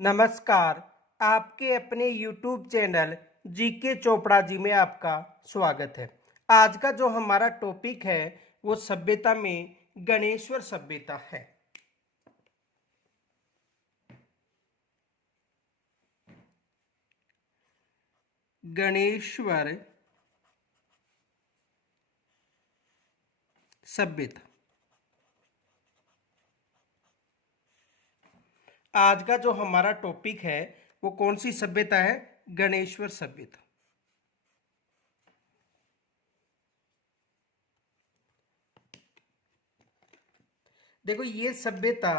नमस्कार। आपके अपने YouTube channel GK Chopra ji में आपका स्वागत है। आज का जो हमारा टॉपिक है वो सभ्यता में गणेश्वर सभ्यता है। गणेश्वर सभ्यता आज का जो हमारा टॉपिक है वो कौन सी सभ्यता है? गणेश्वर सभ्यता। देखो, ये सभ्यता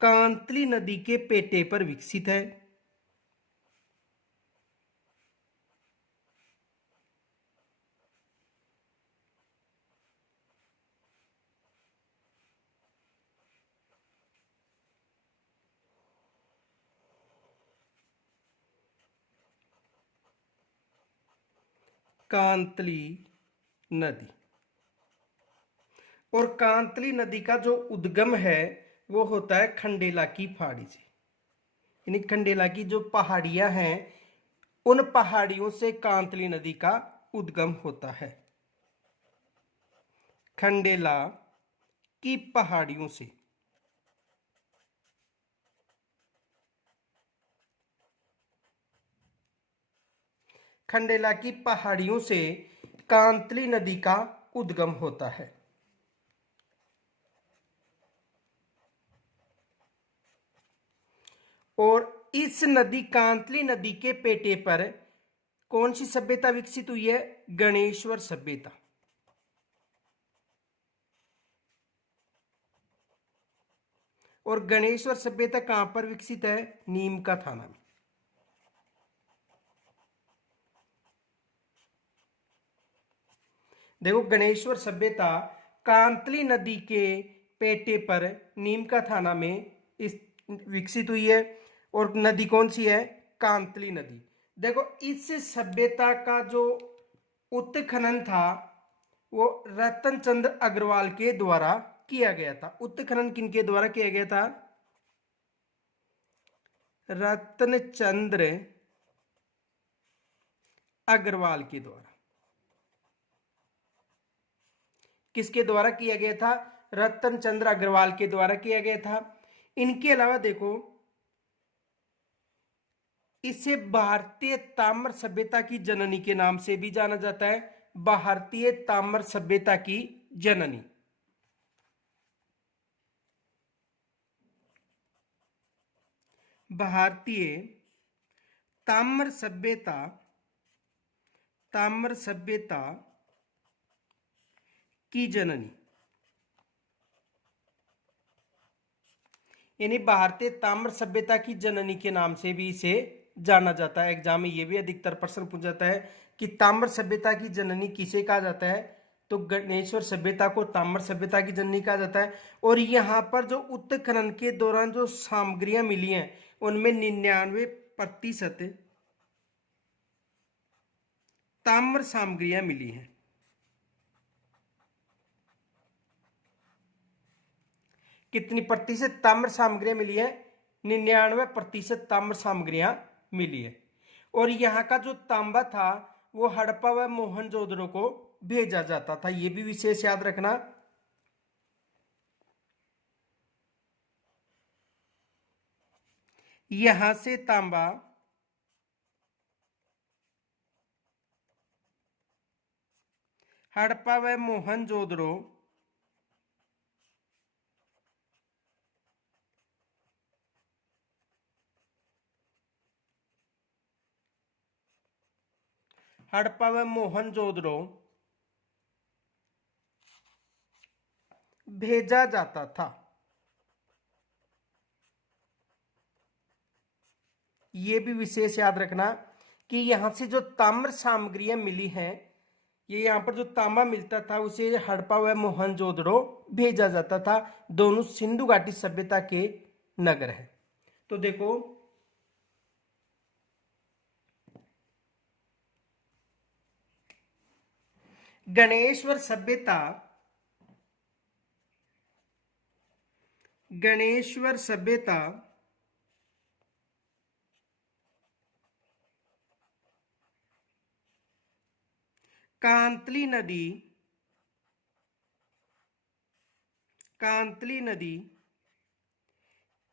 कांतली नदी के पेटे पर विकसित है। कांतली नदी, और कांतली नदी का जो उद्गम है वो होता है खंडेला की पहाड़ी से। यानी खंडेला की जो पहाड़ियां हैं उन पहाड़ियों से कांतली नदी का उद्गम होता है। खंडेला की पहाड़ियों से। खंडेला की पहाड़ियों से कांतली नदी का उद्गम होता है। और इस नदी कांतली नदी के पेटे पर कौन सी सभ्यता विकसित हुई है? गणेश्वर सभ्यता। और गणेश्वर सभ्यता कहां पर विकसित है? नीम का थाना में। देखो, गणेश्वर सभ्यता कांतली नदी के पेटे पर नीम का थाना में विकसित हुई है। और नदी कौन सी है? कांतली नदी। देखो, इस सभ्यता का जो उत्खनन था वो रतन चंद्र अग्रवाल के द्वारा किया गया था। उत्खनन किनके द्वारा किया गया था? रतन चंद्र अग्रवाल के द्वारा। किसके द्वारा किया गया था? रतन चंद्र अग्रवाल के द्वारा किया गया था। इनके अलावा देखो, इसे भारतीय ताम्र सभ्यता की जननी के नाम से भी जाना जाता है। भारतीय ताम्र सभ्यता की जननी। भारतीय ताम्र सभ्यता, ताम्र सभ्यता की जननी, यानी भारतीय ताम्र सभ्यता की जननी के नाम से भी इसे जाना जाता है। एग्जाम में ये भी अधिकतर प्रश्न पूछा जाता है कि ताम्र सभ्यता की जननी किसे कहा जाता है? तो गणेश्वर सभ्यता को ताम्र सभ्यता की जननी कहा जाता है। और यहाँ पर जो उत्खनन के दौरान जो सामग्रियां मिली हैं उनमें 99% ताम्र सामग्रियां मिली हैं। कितनी प्रतिशत ताम्र सामग्रियां मिली है? 99% ताम्र सामग्रियां मिली है। और यहाँ का जो तांबा था वो हड़प्पा व मोहनजोदड़ो को भेजा जाता था। ये भी विशेष याद रखना। यहां से तांबा हड़प्पा व मोहनजोदड़ो हड़प्पा व मोहनजोदड़ो भेजा जाता था। ये भी विशेष याद रखना कि यहां से जो ताम्र सामग्रियां मिली हैं, ये यहाँ पर जो तांबा मिलता था उसे हड़प्पा व मोहनजोदड़ो भेजा जाता था। दोनों सिंधु घाटी सभ्यता के नगर हैं। तो देखो, गणेश्वर सभ्यता, गणेश्वर सभ्यता कांतली नदी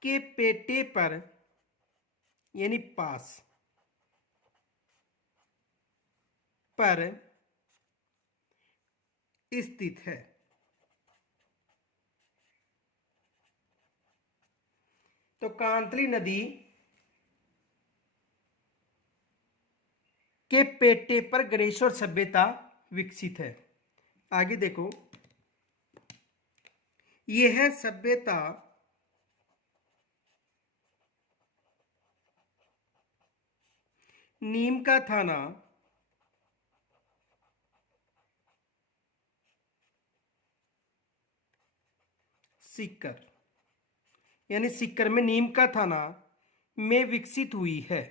के पेटे पर यानी पास पर स्थित है। तो कांतली नदी के पेटे पर गणेश्वर सभ्यता विकसित है। आगे देखो, यह सभ्यता नीम का थाना सीकर यानी सीकर में नीम का थाना में विकसित हुई है।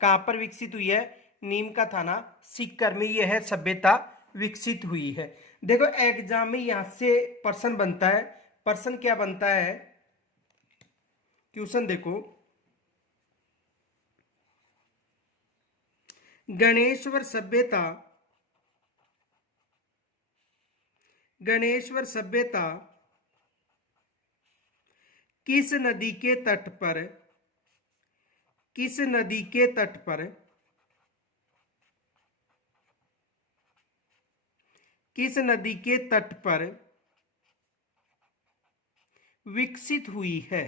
कहां पर विकसित हुई है? नीम का थाना सीकर में यह सभ्यता विकसित हुई है। देखो एग्जाम में यहां से प्रश्न बनता है। प्रश्न क्या बनता है? क्वेश्चन देखो, गणेश्वर सभ्यता किस नदी के तट पर विकसित हुई है?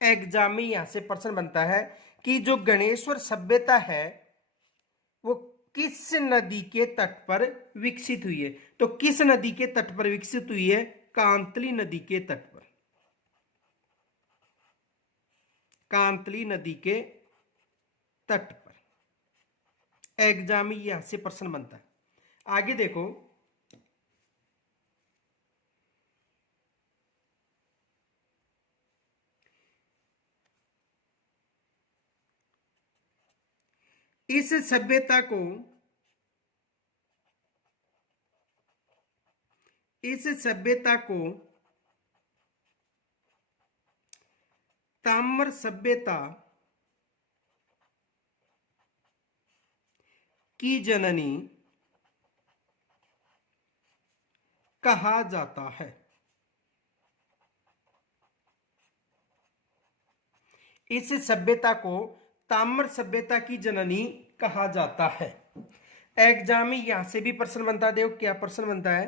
एग्जाम में यहां से प्रश्न बनता है कि जो गणेश्वर सभ्यता है वो किस नदी के तट पर विकसित हुई है? तो किस नदी के तट पर विकसित हुई है? कांतली नदी के तट पर। कांतली नदी के तट पर एग्जाम में यहां से प्रश्न बनता है। आगे देखो, इस सभ्यता को ताम्र सभ्यता की जननी कहा जाता है। इस सभ्यता को ताम्र सभ्यता की जननी कहा जाता है। एग्जाम में यहां से भी प्रश्न बनता है। देखो क्या प्रश्न बनता है,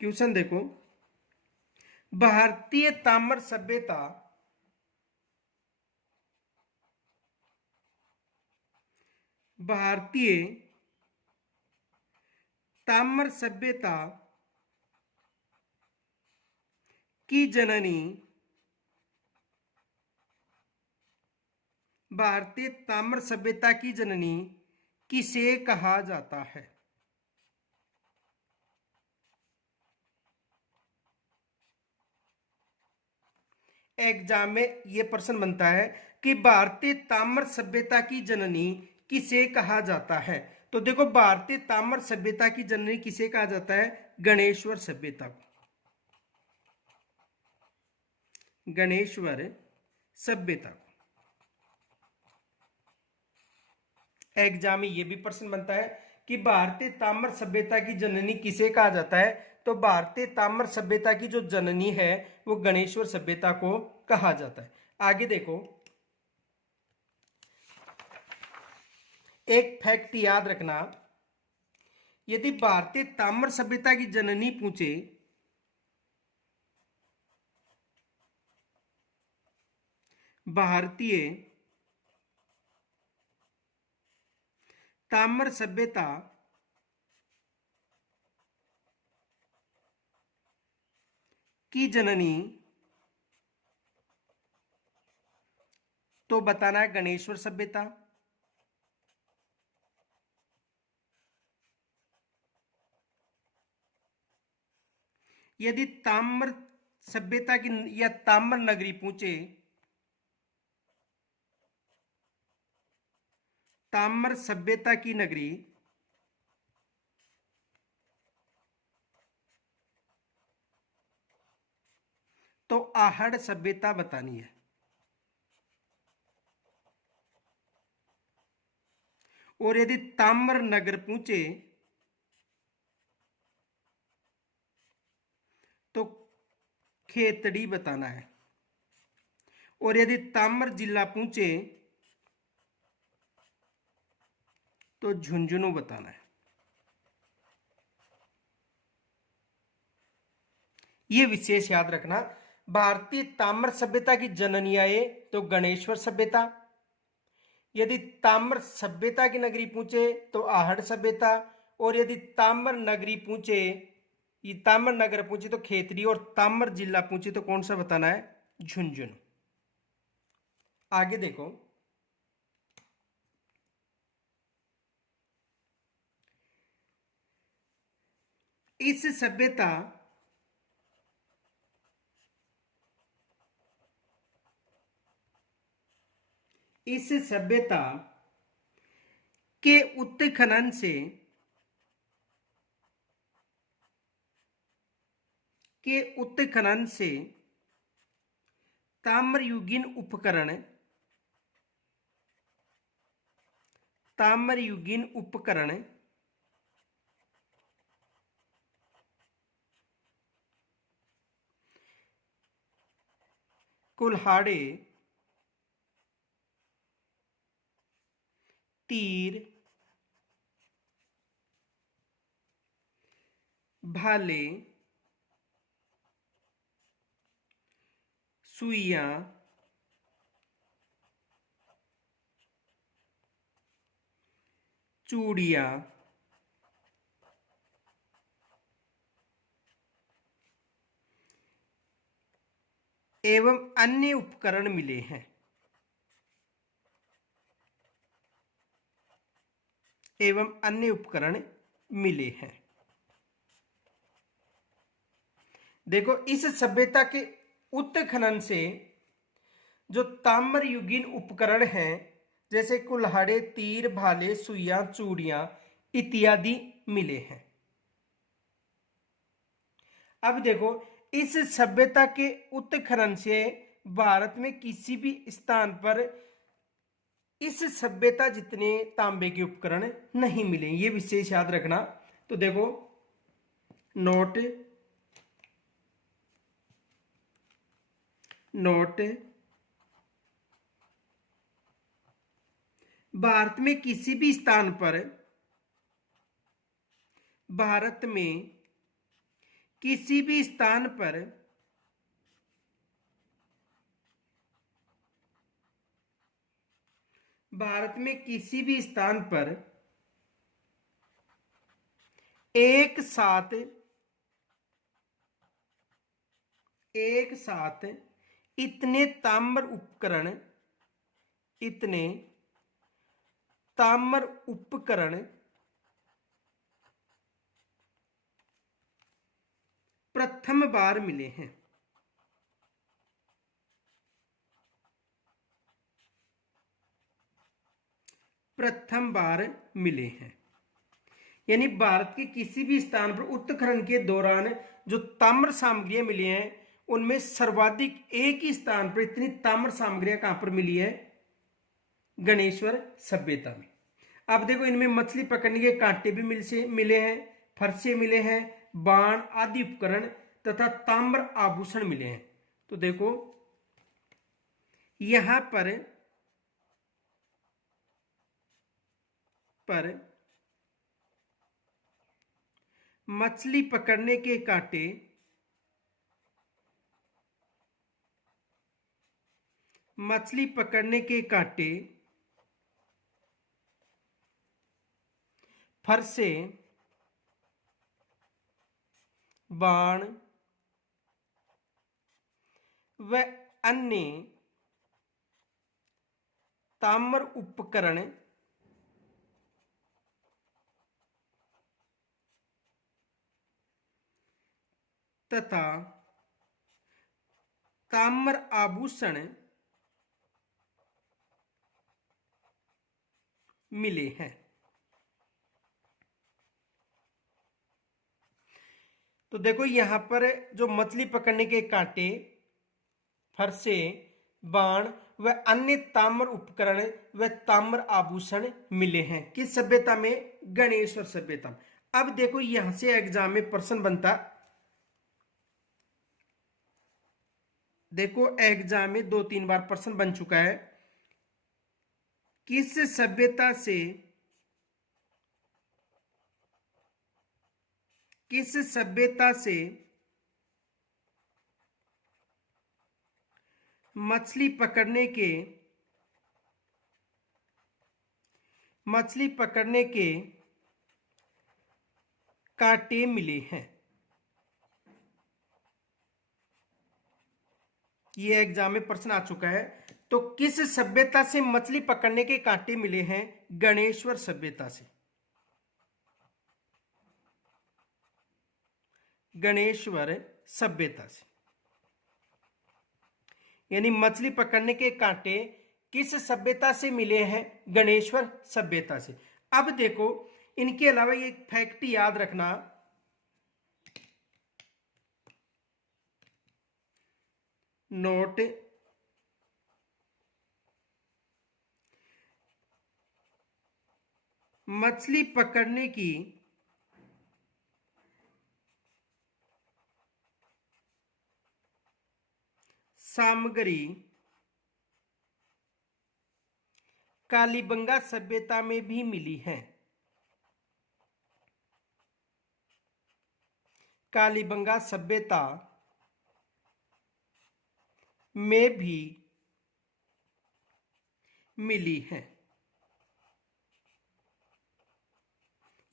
क्वेश्चन देखो, भारतीय ताम्र सभ्यता की जननी भारतीय ताम्र सभ्यता की जननी किसे कहा जाता है? एग्जाम में यह प्रश्न बनता है कि भारतीय ताम्र सभ्यता की जननी किसे कहा जाता है। तो देखो भारतीय ताम्र सभ्यता की जननी किसे कहा जाता है? गणेश्वर सभ्यता को। गणेश्वर सभ्यता को एग्जाम में यह भी प्रश्न बनता है कि भारतीय ताम्र सभ्यता की जननी किसे कहा जाता है। तो भारतीय ताम्र सभ्यता की जो जननी है वो गणेश्वर सभ्यता को कहा जाता है। आगे देखो, एक फैक्ट याद रखना, यदि भारतीय ताम्र सभ्यता की जननी पूछे भारतीय ताम्र सभ्यता की जननी तो बताना है गणेश्वर सभ्यता। यदि ताम्र सभ्यता की या ताम्र नगरी पूछे ताम्र सभ्यता की नगरी तो आहड़ सभ्यता बतानी है। और यदि ताम्र नगर पूछे तो खेतड़ी बताना है। और यदि ताम्र जिला पूछे तो झुंझुनू बताना है। ये विशेष याद रखना। भारतीय ताम्र सभ्यता की जननी आए तो गणेश्वर सभ्यता। यदि ताम्र सभ्यता की नगरी पूछे तो आहड़ सभ्यता। और यदि ताम्र नगरी पूछे, ये ताम्र नगर पूछे तो खेतड़ी। और ताम्र जिला पूछे तो कौन सा बताना है? झुंझुनू। आगे देखो, इस सभ्यता इस सभ्यता के उत्खनन से ताम्रयुगीन उपकरण कुल्हाड़े, तीर, भाले, सुइयां, चूड़ियां एवं अन्य उपकरण मिले हैं। देखो, इस सभ्यता के उत्खनन से जो ताम्रयुगीन उपकरण हैं, जैसे कुल्हाड़े, तीर, भाले, सुइयां, चूड़ियां इत्यादि मिले हैं। अब देखो, इस सभ्यता के उत्खनन से भारत में किसी भी स्थान पर इस सभ्यता जितने तांबे के उपकरण नहीं मिले। ये विशेष याद रखना। तो देखो, नोट भारत में किसी भी स्थान पर भारत में किसी भी स्थान पर भारत में किसी भी स्थान पर एक साथ इतने ताम्र उपकरण प्रथम बार मिले हैं। यानी भारत के किसी भी स्थान पर उत्खनन के दौरान जो ताम्र सामग्रियां मिली हैं, उनमें सर्वाधिक एक ही स्थान पर इतनी ताम्र सामग्रियां कहां पर मिली है? गणेश्वर सभ्यता में। अब देखो, इनमें मछली पकड़ने के कांटे भी मिले हैं, फरसे मिले हैं, बाण आदि उपकरण तथा ताम्र आभूषण मिले हैं। तो देखो, यहां पर मछली पकड़ने के कांटे, फरसे, बाण व अन्य ताम्र उपकरण तथा ताम्र आभूषण मिले हैं। तो देखो यहां पर जो मछली पकड़ने के कांटे, फरसे, बाण व अन्य ताम्र उपकरण व ताम्र आभूषण मिले हैं। किस सभ्यता में? गणेश्वर सभ्यता में। अब देखो यहां से एग्जाम में प्रश्न बनता, देखो एग्जाम में 2-3 बार प्रश्न बन चुका है। किस सभ्यता से, किस सभ्यता से मछली पकड़ने के, मछली पकड़ने के कांटे मिले हैं? ये एग्जाम में प्रश्न आ चुका है। तो किस सभ्यता से मछली पकड़ने के कांटे मिले हैं? गणेश्वर सभ्यता से। गणेश्वर सभ्यता से, यानी मछली पकड़ने के कांटे किस सभ्यता से मिले हैं? गणेश्वर सभ्यता से। अब देखो इनके अलावा ये फैक्ट याद रखना, नोट, मछली पकड़ने की सामग्री कालीबंगा सभ्यता में भी मिली है। कालीबंगा सभ्यता में भी मिली है।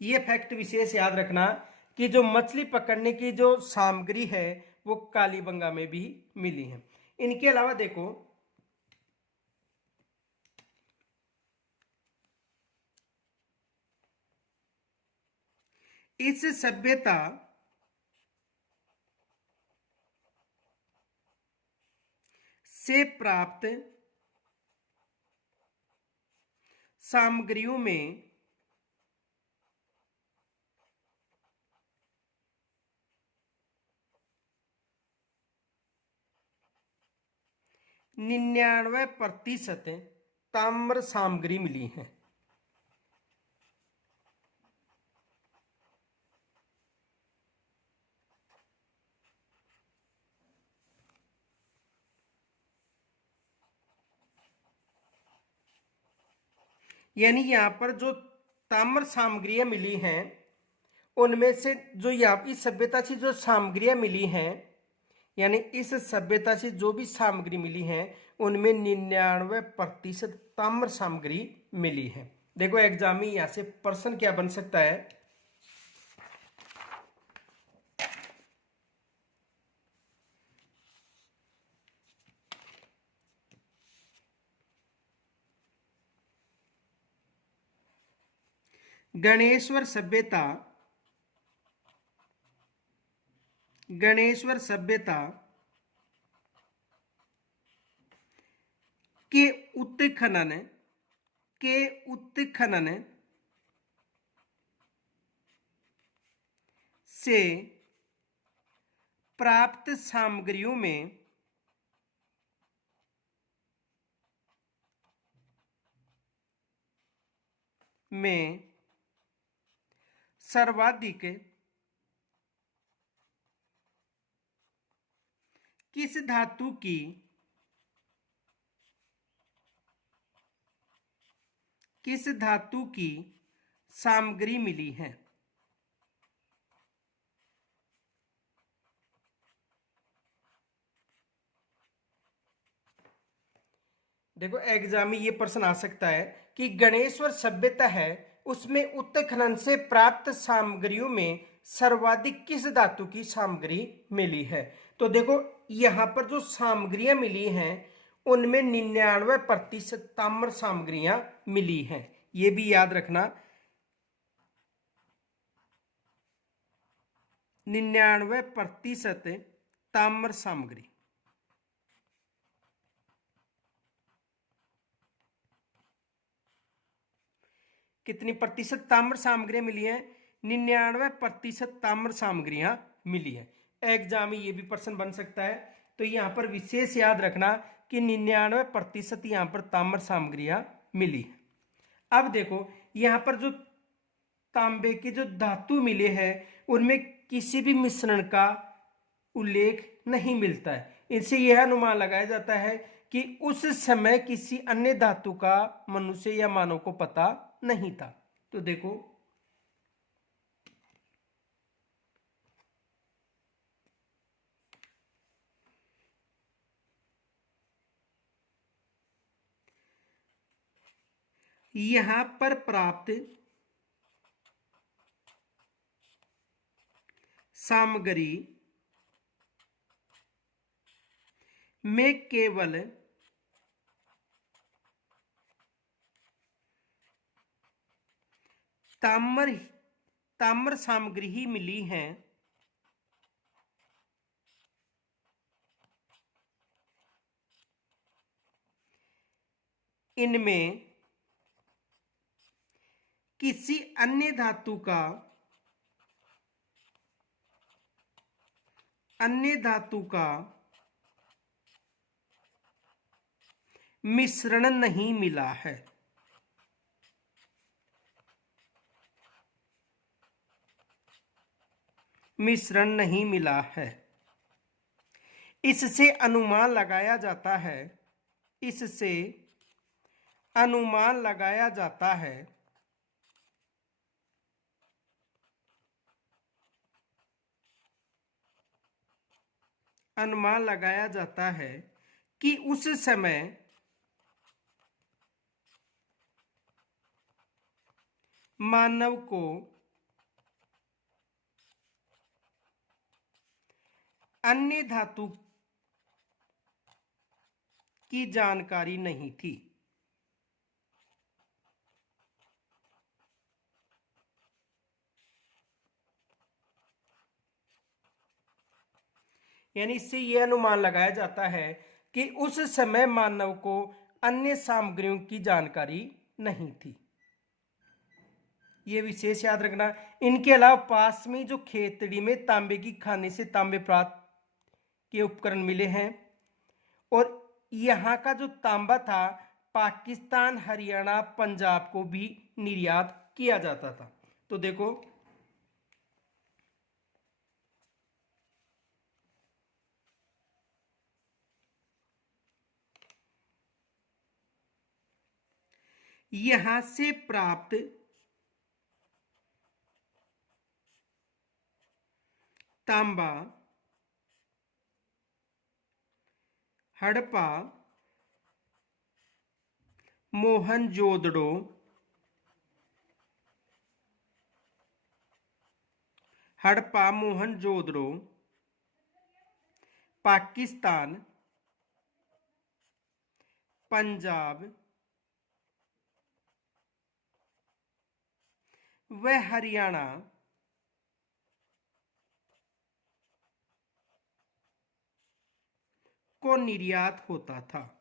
यह फैक्ट विशेष याद रखना कि जो मछली पकड़ने की जो सामग्री है वो कालीबंगा में भी मिली है। इनके अलावा देखो इस सभ्यता से प्राप्त सामग्रियों में निन्यानवे प्रतिशत ताम्र सामग्री मिली है। यानी यहां पर जो ताम्र सामग्रियां मिली हैं उनमें से जो यहाँ इस सभ्यता से जो सामग्रियां मिली हैं, यानी इस सभ्यता से जो भी सामग्री मिली है उनमें 99% ताम्र सामग्री मिली है। देखो एग्जाम में यहां से प्रश्न क्या बन सकता है, गणेश्वर सभ्यता, गणेश्वर सभ्यता के उत्खनन, के उत्खनन से प्राप्त सामग्रियों में सर्वाधिक किस धातु की, किस धातु की सामग्री मिली है? देखो एग्जाम में ये प्रश्न आ सकता है कि गणेश्वर सभ्यता है उसमें उत्खनन से प्राप्त सामग्रियों में सर्वाधिक किस धातु की सामग्री मिली है? तो देखो यहां पर जो सामग्रियां मिली हैं उनमें 99% ताम्र सामग्रियां मिली हैं, ये भी याद रखना। 99% ताम्र सामग्री। कितनी प्रतिशत ताम्र सामग्रियां मिली हैं? 99% ताम्र सामग्रियां मिली है। एग्जाम में ये भी प्रश्न बन सकता है, तो यहाँ पर विशेष याद रखना कि 99% यहाँ पर ताम्र सामग्रियां मिली। अब देखो यहाँ पर जो तांबे के जो धातु मिले हैं उनमें किसी भी मिश्रण का उल्लेख नहीं मिलता है। इससे यह अनुमान लगाया जाता है कि उस समय किसी अन्य धातु का मनुष्य या मानव को पता नहीं था। तो देखो यहां पर प्राप्त सामग्री में केवल ताम्र सामग्री ही मिली है। इनमें किसी अन्य धातु का मिश्रण नहीं मिला है। मिश्रण नहीं मिला है। इससे अनुमान लगाया जाता है, इससे अनुमान लगाया जाता है अनुमान लगाया जाता है कि उस समय मानव को अन्य धातु की जानकारी नहीं थी। यानी इससे यह अनुमान लगाया जाता है कि उस समय मानव को अन्य सामग्रियों की जानकारी नहीं थी। ये विशेष याद रखना। इनके अलावा पास में जो खेतड़ी में तांबे की खाने से तांबे प्राप्त के उपकरण मिले हैं, और यहाँ का जो तांबा था पाकिस्तान, हरियाणा, पंजाब को भी निर्यात किया जाता था। तो देखो यहां से प्राप्त तांबा हड़प्पा, मोहनजोदड़ो, पाकिस्तान, पंजाब व हरियाणा को निर्यात होता था।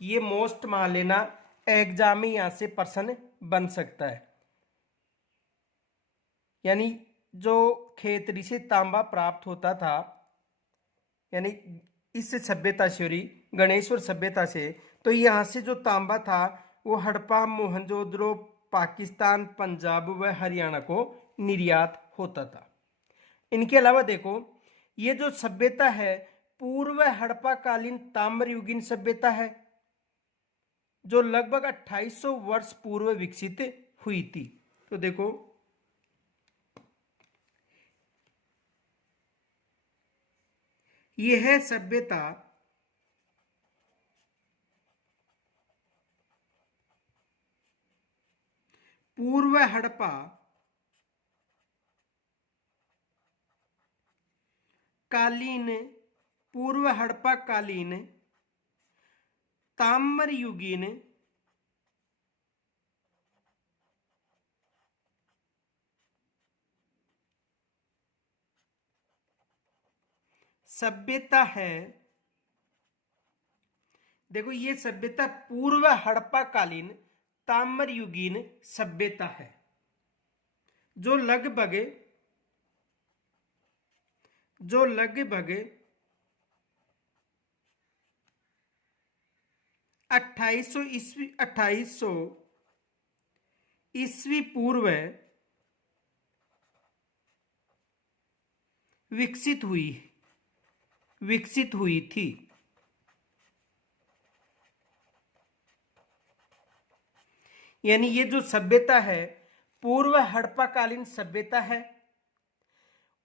ये मोस्ट मान लेना, एग्जाम में यहां से प्रश्न बन सकता है। यानी जो खेतड़ी से तांबा प्राप्त होता था, यानी इस सभ्यता से और गणेश्वर सभ्यता से, तो यहां से जो तांबा था वो हड़प्पा, मोहनजोदड़ो, पाकिस्तान, पंजाब व हरियाणा को निर्यात होता था। इनके अलावा देखो ये जो सभ्यता है पूर्व हड़प्पा कालीन ताम्र युगीन सभ्यता है, जो लगभग 2800 वर्ष पूर्व विकसित हुई थी। तो देखो यह सभ्यता पूर्व हड़प्पा कालीन ताम्र युगीन सभ्यता है देखो ये सभ्यता पूर्व हड़प्पा कालीन ताम्रयुगीन सभ्यता है, जो लगभग 2800 ईस्वी पूर्व विकसित हुई थी। यानी ये जो सभ्यता है पूर्व हड़प्पाकालीन सभ्यता है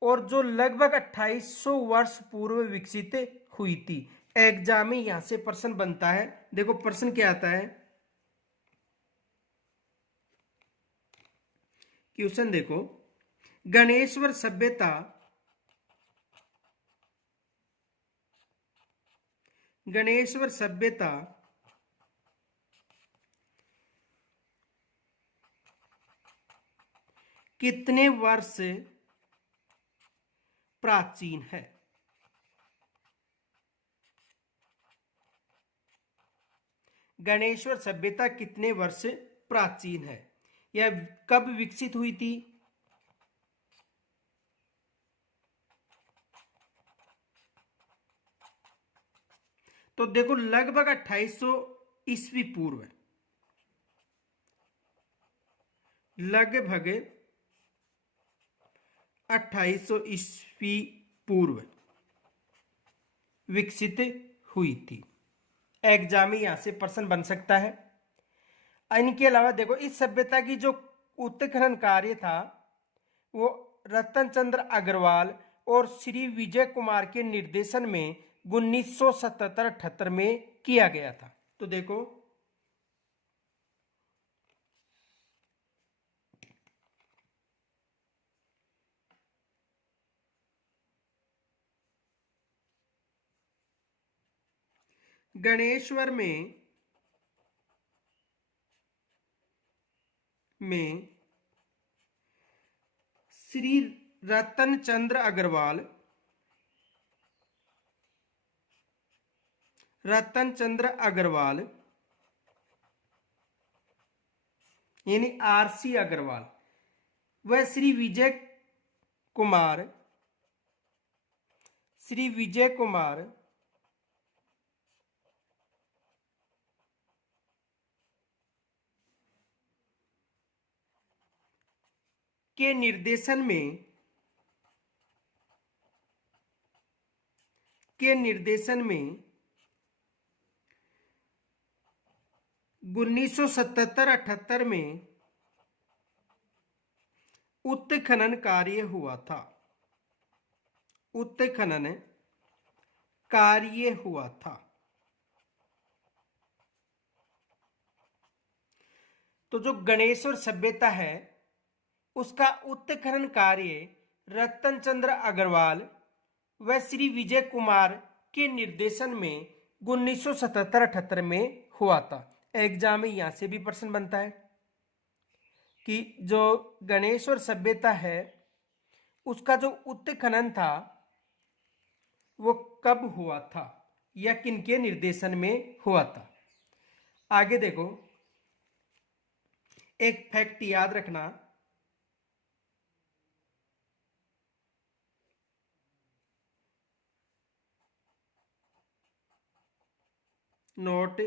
और जो लगभग 2800 वर्ष पूर्व विकसित हुई थी। एग्जाम में यहां से प्रश्न बनता है। देखो प्रश्न क्या आता है, क्वेश्चन देखो, गणेश्वर सभ्यता कितने वर्ष प्राचीन है? गणेश्वर सभ्यता कितने वर्ष प्राचीन है, यह कब विकसित हुई थी? तो देखो लगभग 2800 ईस्वी पूर्व, लगभग 2800 ईस्वी पूर्व विकसित हुई थी। एग्जाम में यहां से प्रश्न बन सकता है। इनके अलावा देखो इस सभ्यता की जो उत्खनन कार्य था वो रतन चंद्र अग्रवाल और श्री विजय कुमार के निर्देशन में 1977-78 में किया गया था। तो देखो गणेश्वर में श्री रतन चंद्र अग्रवाल यानी आरसी अग्रवाल वह श्री विजय कुमार के निर्देशन में 1977-78 में उत्खनन कार्य हुआ था। तो जो गणेश्वर सभ्यता है उसका उत्खनन कार्य रतन चंद्र अग्रवाल व श्री विजय कुमार के निर्देशन में 1977-78 में हुआ था। एग्जाम में यहां से भी प्रश्न बनता है कि जो गणेश्वर सभ्यता है उसका जो उत्खनन था वो कब हुआ था या किनके निर्देशन में हुआ था। आगे देखो एक फैक्ट याद रखना, नोट,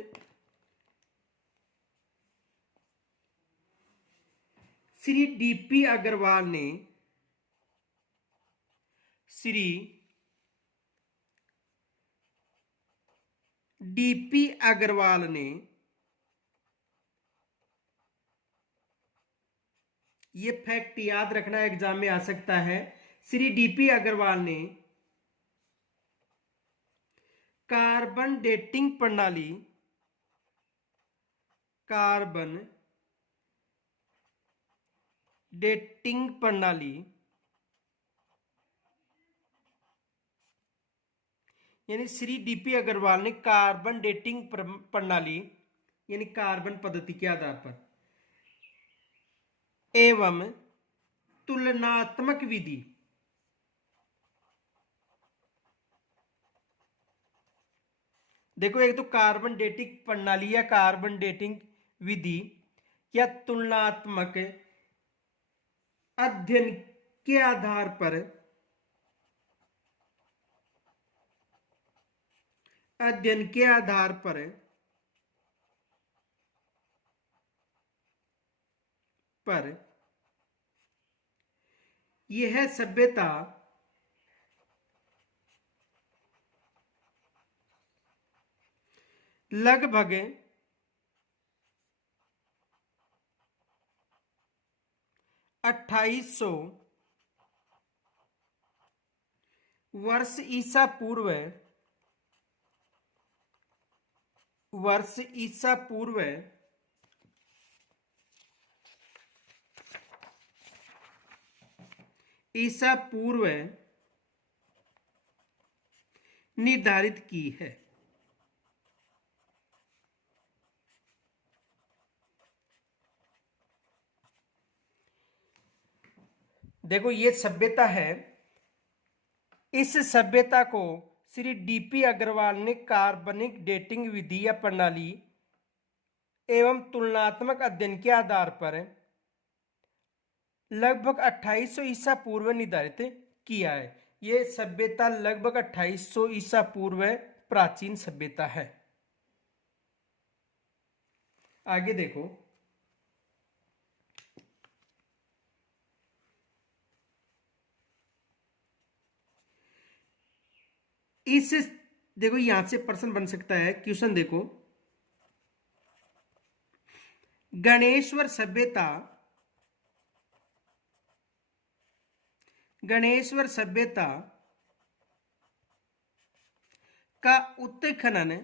श्री डीपी अग्रवाल ने ये फैक्ट याद रखना एग्जाम में आ सकता है। श्री डीपी अग्रवाल ने कार्बन डेटिंग प्रणाली यानी श्री डीपी अग्रवाल ने कार्बन डेटिंग प्रणाली यानी कार्बन पद्धति के आधार पर एवं तुलनात्मक विधि देखो एक तो कार्बन डेटिंग प्रणाली या कार्बन डेटिंग विधि या तुलनात्मक अध्ययन के आधार पर पर यह सभ्यता लगभग 2800 वर्ष ईसा पूर्व निर्धारित की है। देखो ये सभ्यता है, इस सभ्यता को श्री डीपी अग्रवाल ने कार्बनिक डेटिंग विधि या प्रणाली एवं तुलनात्मक अध्ययन के आधार पर लगभग 2800 ईसा पूर्व निर्धारित किया है। ये सभ्यता लगभग 2800 ईसा पूर्व प्राचीन सभ्यता है। आगे देखो, देखो यहां से प्रश्न बन सकता है, क्वेश्चन देखो, गणेश्वर सभ्यता का उत्खनन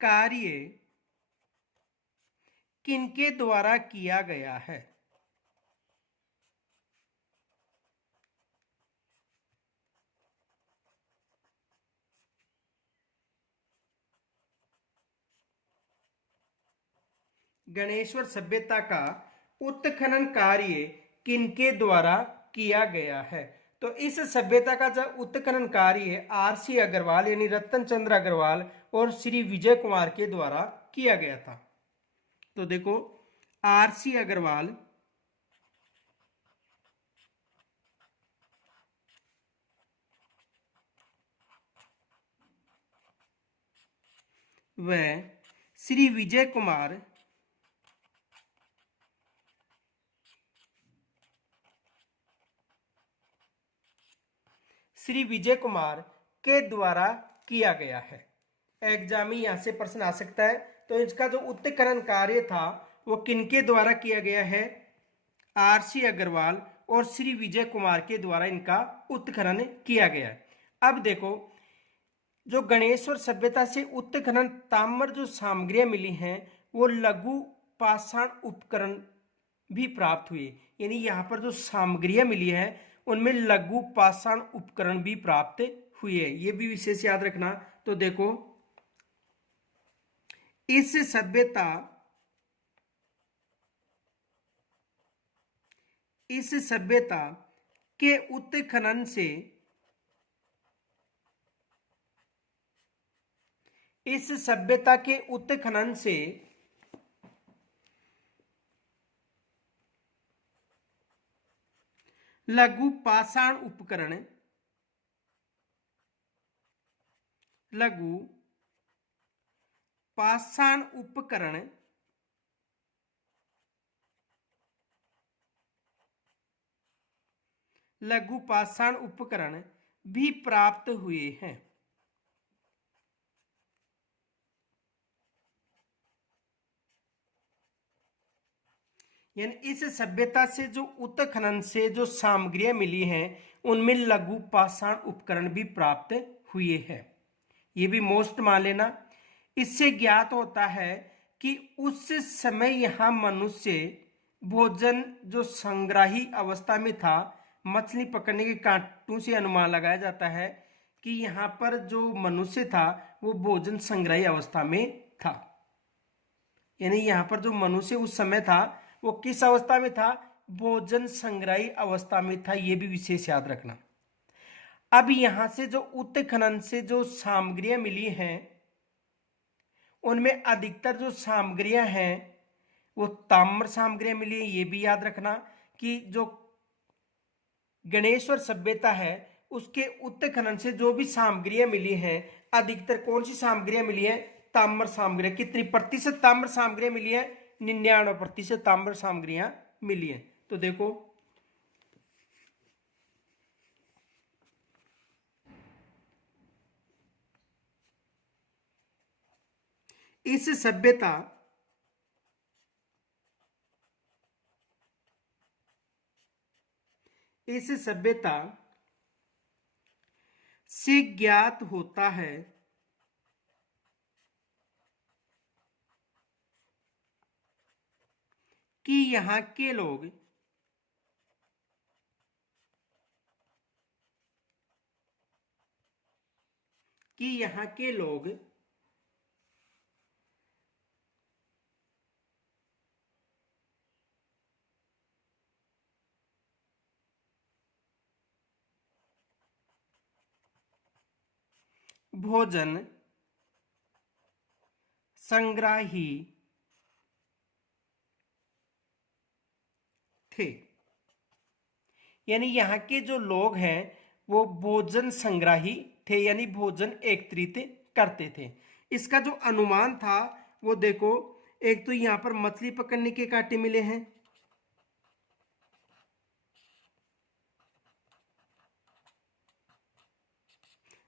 कार्य किनके द्वारा किया गया है? गणेश्वर सभ्यता का उत्खनन कार्य किनके द्वारा किया गया है? तो इस सभ्यता का जो उत्खनन कार्य आर.सी. अग्रवाल यानी रतन चंद्र अग्रवाल और श्री विजय कुमार के द्वारा किया गया था। तो देखो आर.सी. अग्रवाल व श्री विजय कुमार के द्वारा किया गया है। एग्जाम में यहां से प्रश्न आ सकता है। तो इसका जो उत्खनन कार्य था वो किनके द्वारा किया गया है? आर.सी. अग्रवाल और श्री विजय कुमार के द्वारा इनका उत्खनन किया गया है। अब देखो, जो गणेश्वर सभ्यता से उत्खनन ताम्र जो सामग्रियां मिली हैं वो लघु पाषाण उपकरण भी प्राप्त हुए, यानी यहाँ पर जो सामग्रियां मिली हैं उनमें लघु पाषाण उपकरण भी प्राप्त हुए, ये भी विशेष याद रखना। तो देखो इस सभ्यता के उत्खनन से लघु पाषाण उपकरण भी प्राप्त हुए हैं। यानी इस सभ्यता से जो उत्खनन से जो सामग्रियां मिली हैं उनमें लघु पाषाण उपकरण भी प्राप्त हुए हैं। ये भी मोस्ट मान लेना। इससे ज्ञात होता है कि उस समय यहां मनुष्य भोजन जो संग्राही अवस्था में था, मछली पकड़ने के कांटों से अनुमान लगाया जाता है कि यहाँ पर जो मनुष्य था वो भोजन संग्राही अवस्था में था। यानी यहाँ पर जो मनुष्य उस समय था वो किस अवस्था में था? भोजन संग्राही अवस्था में था। ये भी विशेष याद रखना। अब यहां से जो उत्खनन से जो सामग्रियां मिली हैं उनमें अधिकतर जो सामग्रियां हैं वो ताम्र सामग्रियां मिली है। ये भी याद रखना कि जो गणेश्वर सभ्यता है उसके उत्खनन से जो भी सामग्रियां मिली हैं अधिकतर कौन सी सामग्रियां मिली है? ताम्र सामग्रियां। कितनी प्रतिशत ताम्र सामग्रियां मिली है? 99% ताम्र सामग्रियां मिली है। तो देखो इस सभ्यता से ज्ञात होता है कि यहाँ के लोग भोजन संग्राही थे। यानी यहाँ के जो लोग हैं वो भोजन संग्राही थे, यानी भोजन एकत्रित करते थे। इसका जो अनुमान था वो देखो, एक तो यहाँ पर मछली पकड़ने के कांटे मिले हैं,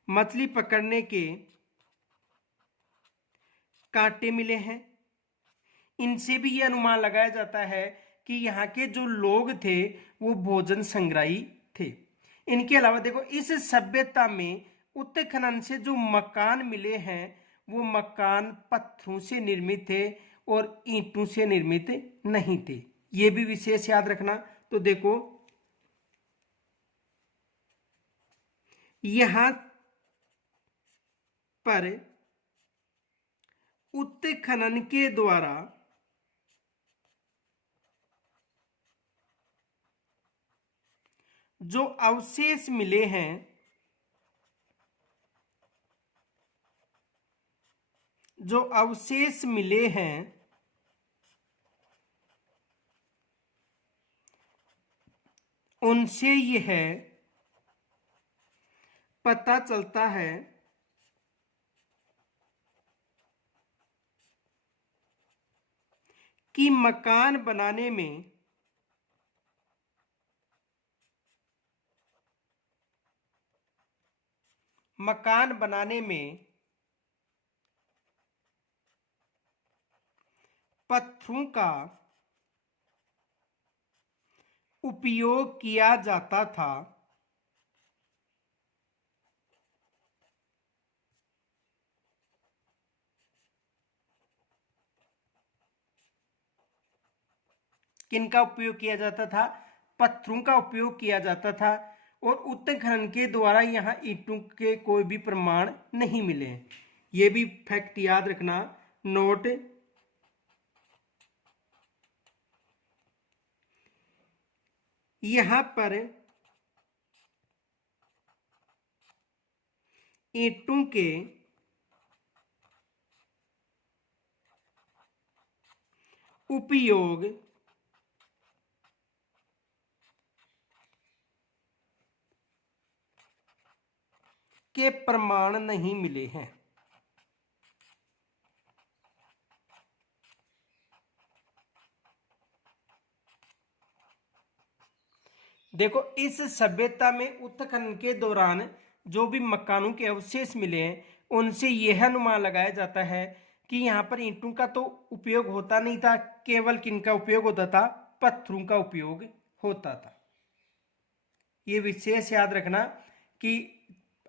मछली पकड़ने के कांटे मिले हैं। इनसे भी ये अनुमान लगाया जाता है कि यहाँ के जो लोग थे वो भोजन संग्राही थे। इनके अलावा देखो इस सभ्यता में उत्खनन से जो मकान मिले हैं वो मकान पत्थरों से निर्मित थे और ईंटों से निर्मित नहीं थे। ये भी विशेष याद रखना। तो देखो यहां पर उत्खनन के द्वारा जो अवशेष मिले हैं उनसे यह पता चलता है कि मकान बनाने में पत्थरों का उपयोग किया जाता था। किनका उपयोग किया जाता था? पत्थरों का उपयोग किया जाता था। और उत्खनन के द्वारा यहाँ ईंटों के कोई भी प्रमाण नहीं मिले हैं। ये भी फैक्ट याद रखना, नोट। यहां पर ईंटों के उपयोग के प्रमाण नहीं मिले हैं। देखो इस सभ्यता में उत्खनन के दौरान जो भी मकानों के अवशेष मिले हैं उनसे यह अनुमान लगाया जाता है कि यहाँ पर ईंटों का तो उपयोग होता नहीं था, केवल किनका उपयोग होता था? पत्थरों का उपयोग होता था। ये विशेष याद रखना कि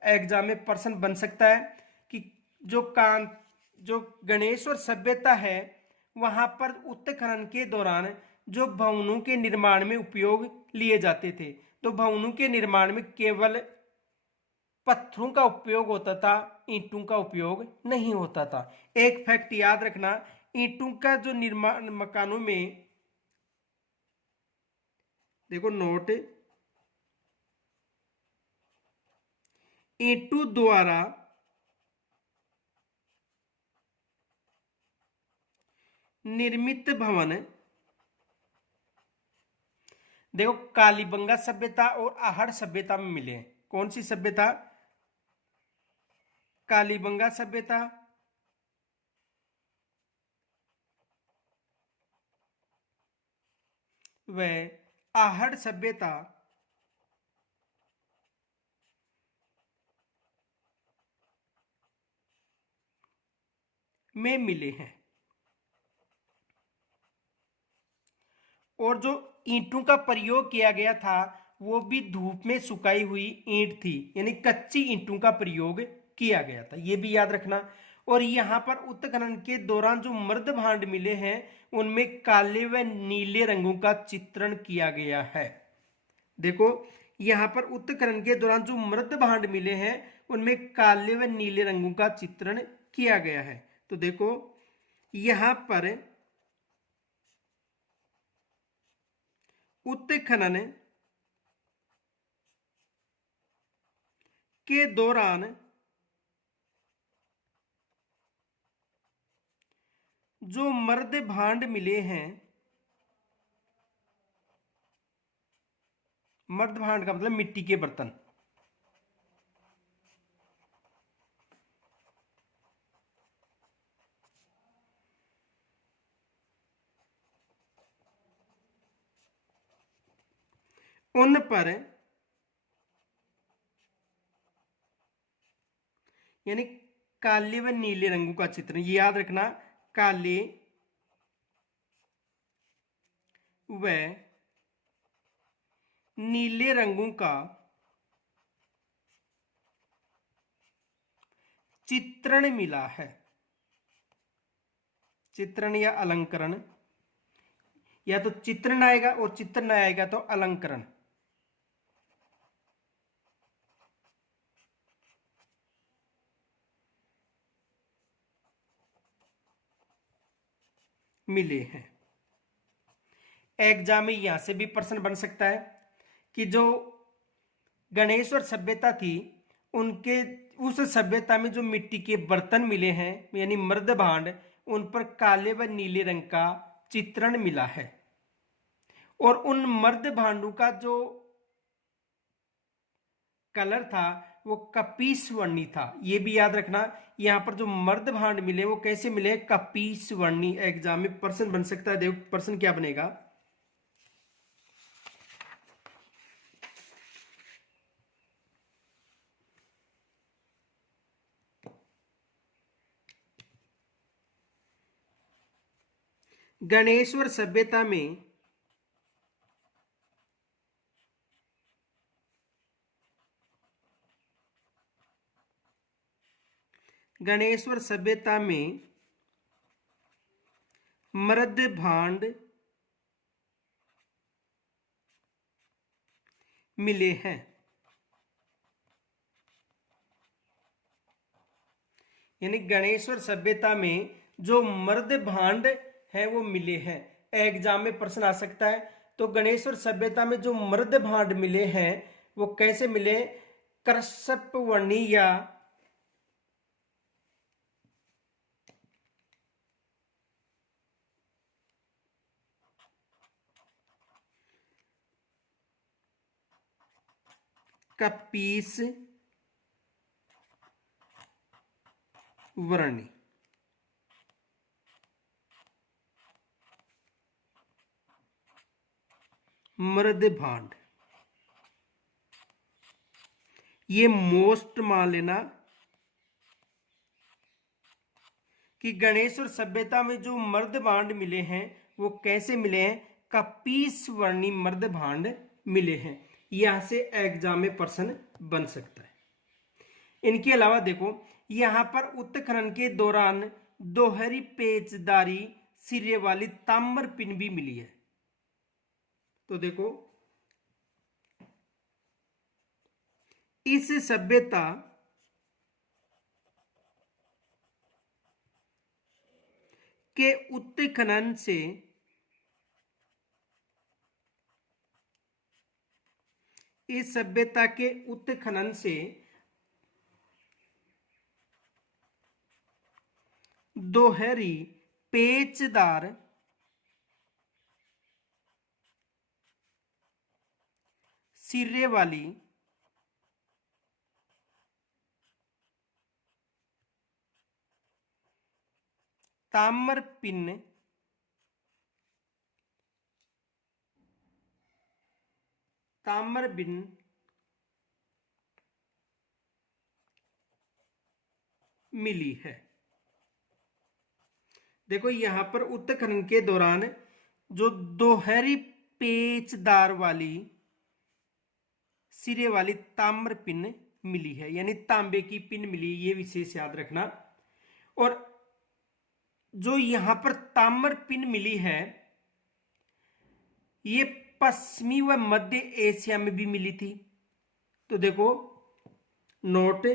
एग्जाम में प्रश्न बन सकता है कि जो गणेश्वर सभ्यता है वहां पर उत्खनन के दौरान जो भवनों के निर्माण में उपयोग लिए जाते थे, तो भवनों के निर्माण में केवल पत्थरों का उपयोग होता था, ईंटों का उपयोग नहीं होता था। एक फैक्ट याद रखना, ईंटों का जो निर्माण मकानों में, देखो नोट, ईंटों द्वारा निर्मित भवन। देखो कालीबंगा सभ्यता और आहड़ सभ्यता में मिले हैं। कौन सी सभ्यता? कालीबंगा सभ्यता व आहड़ सभ्यता में मिले हैं। और जो ईंटों का प्रयोग किया गया था वो भी धूप में सुखाई हुई ईंट थी, यानी कच्ची ईंटों का प्रयोग किया गया था, ये भी याद रखना। और यहाँ पर उत्खनन के दौरान जो मृद भांड मिले हैं उनमें काले व नीले रंगों का चित्रण किया गया है। देखो यहाँ पर उत्खनन के दौरान जो मृद भांड मिले हैं उनमें काले व नीले रंगों का चित्रण किया गया है। तो देखो यहाँ पर उत्खनन के दौरान जो मर्द भांड मिले हैं, मर्द भांड का मतलब मिट्टी के बर्तन, उन पर यानी काले व नीले रंगों का चित्रण, ये याद रखना, काले व नीले रंगों का चित्रण मिला है। चित्रण या अलंकरण, या तो चित्रण आएगा और चित्रण आएगा तो अलंकरण। मिले हैं। एग्जाम में यहां से भी प्रश्न बन सकता है कि जो गणेश्वर सभ्यता थी उनके उस सभ्यता में जो मिट्टी के बर्तन मिले हैं यानी मृद भांड, उन पर काले व नीले रंग का चित्रण मिला है। और उन मर्द भांडों का जो कलर था वो कपीस वर्णी था, ये भी याद रखना। यहां पर जो मर्द भांड मिले वो कैसे मिले? कपीस वर्णी। एग्जाम में प्रश्न बन सकता है। देखो प्रश्न क्या बनेगा। गणेश्वर सभ्यता में गणेश्वर सभ्यता में मृद भांड मिले हैं। यानी गणेश्वर सभ्यता में जो मृद भांड है वो मिले हैं। एग्जाम में प्रश्न आ सकता है। तो गणेश्वर सभ्यता में जो मृद भांड मिले हैं वो कैसे मिले? कृषप वर्णी या कपीस वर्णी। मृद भांड ये मोस्ट मान लेना कि गणेश्वर सभ्यता में जो मर्द भांड मिले हैं वो कैसे मिले हैं? कपीस वर्णी मर्द भांड मिले हैं। यहां से एग्जाम में प्रश्न बन सकता है। इनके अलावा देखो यहां पर उत्खनन के दौरान दोहरी पेचदारी सिरे वाली ताम्र पिन भी मिली है। तो देखो इस सभ्यता के उत्खनन से इस सभ्यता के उत्खनन से दोहरी पेचदार सिरे वाली ताम्र पिन मिली है। देखो यहां पर उत्खनन के दौरान जो दोहरी पेचदार वाली सिरे वाली ताम्र पिन मिली है, यानी तांबे की पिन मिली, ये विशेष याद रखना। और जो यहां पर ताम्र पिन मिली है, ये पश्चिमी व मध्य एशिया में भी मिली थी। तो देखो नोट,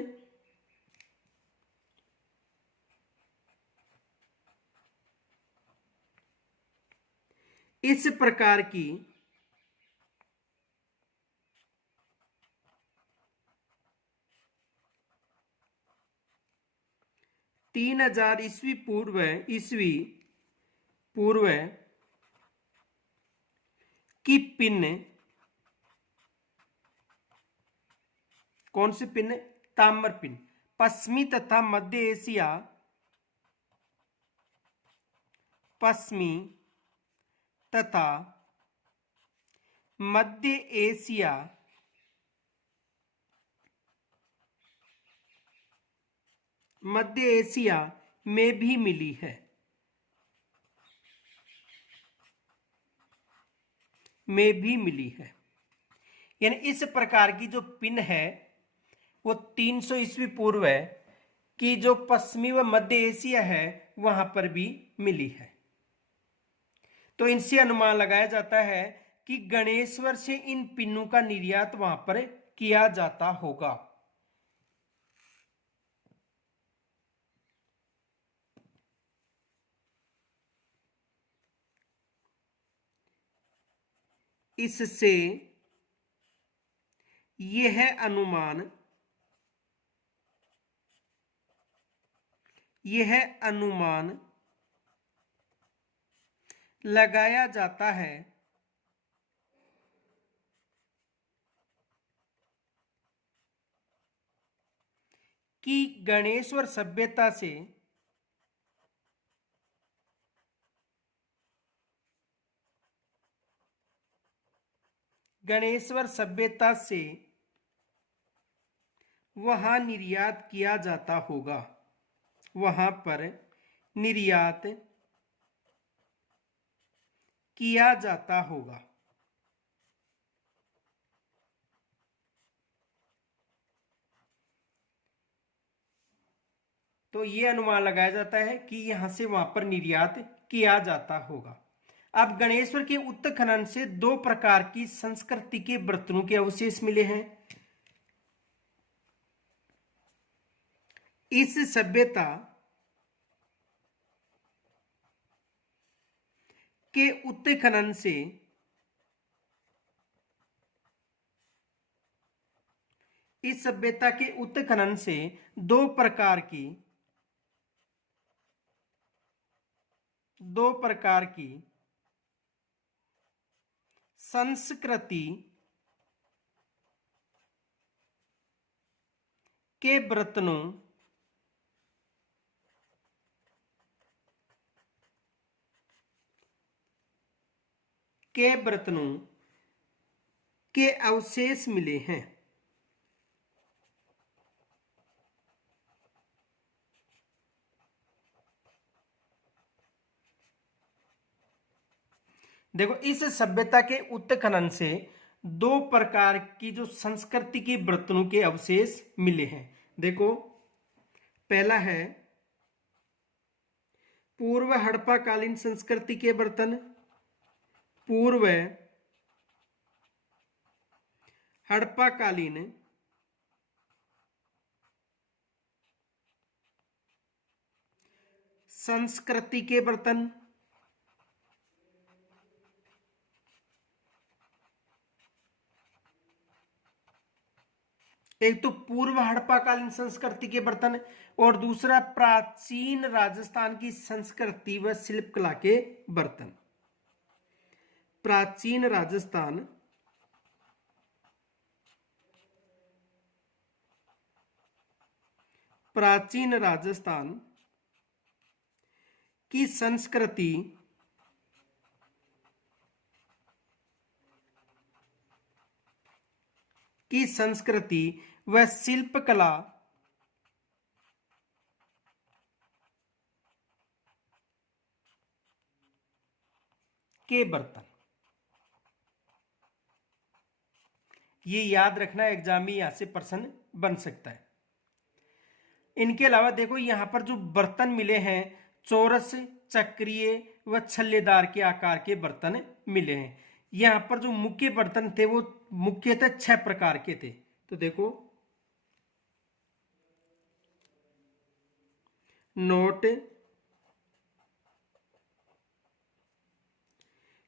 इस प्रकार की 3000 ईस्वी पूर्व की पिन, कौन सी पिन? ताम्र पिन, पश्चिमी तथा मध्य एशिया, पश्चिमी तथा मध्य एशिया में भी मिली है, यानी इस प्रकार की जो पिन है वो 300 ईस्वी पूर्व की जो पश्चिमी व मध्य एशिया है वहां पर भी मिली है। तो इनसे अनुमान लगाया जाता है कि गणेश्वर से इन पिनों का निर्यात वहां पर किया जाता होगा। इससे यह अनुमान लगाया जाता है कि गणेश्वर सभ्यता से वहां निर्यात किया जाता होगा, वहां पर निर्यात किया जाता होगा। तो यह अनुमान लगाया जाता है कि यहां से वहां पर निर्यात किया जाता होगा। अब गणेश्वर के उत्खनन से 2 प्रकार की संस्कृति के बर्तनों के अवशेष मिले हैं। इस सभ्यता के उत्खनन से दो प्रकार की संस्कृति के बर्तनों के अवशेष मिले हैं। देखो इस सभ्यता के उत्खनन से 2 प्रकार की जो संस्कृति के बर्तनों के अवशेष मिले हैं। देखो पहला है पूर्व हड़प्पाकालीन संस्कृति के बर्तन, पूर्व हड़प्पाकालीन संस्कृति के बर्तन, एक तो पूर्व हड़प्पाकालीन संस्कृति के बर्तन, और दूसरा प्राचीन राजस्थान की संस्कृति व शिल्पकला के बर्तन। प्राचीन राजस्थान प्राचीन राजस्थान की संस्कृति व शिल्पकला के बर्तन। ये याद रखना, एग्जाम में यहां से प्रश्न बन सकता है। इनके अलावा देखो यहां पर जो बर्तन मिले हैं, चौरस, चक्रीय व छल्लेदार के आकार के बर्तन मिले हैं। यहां पर जो मुख्य बर्तन थे वो मुख्यतः 6 प्रकार के थे। तो देखो, नोट,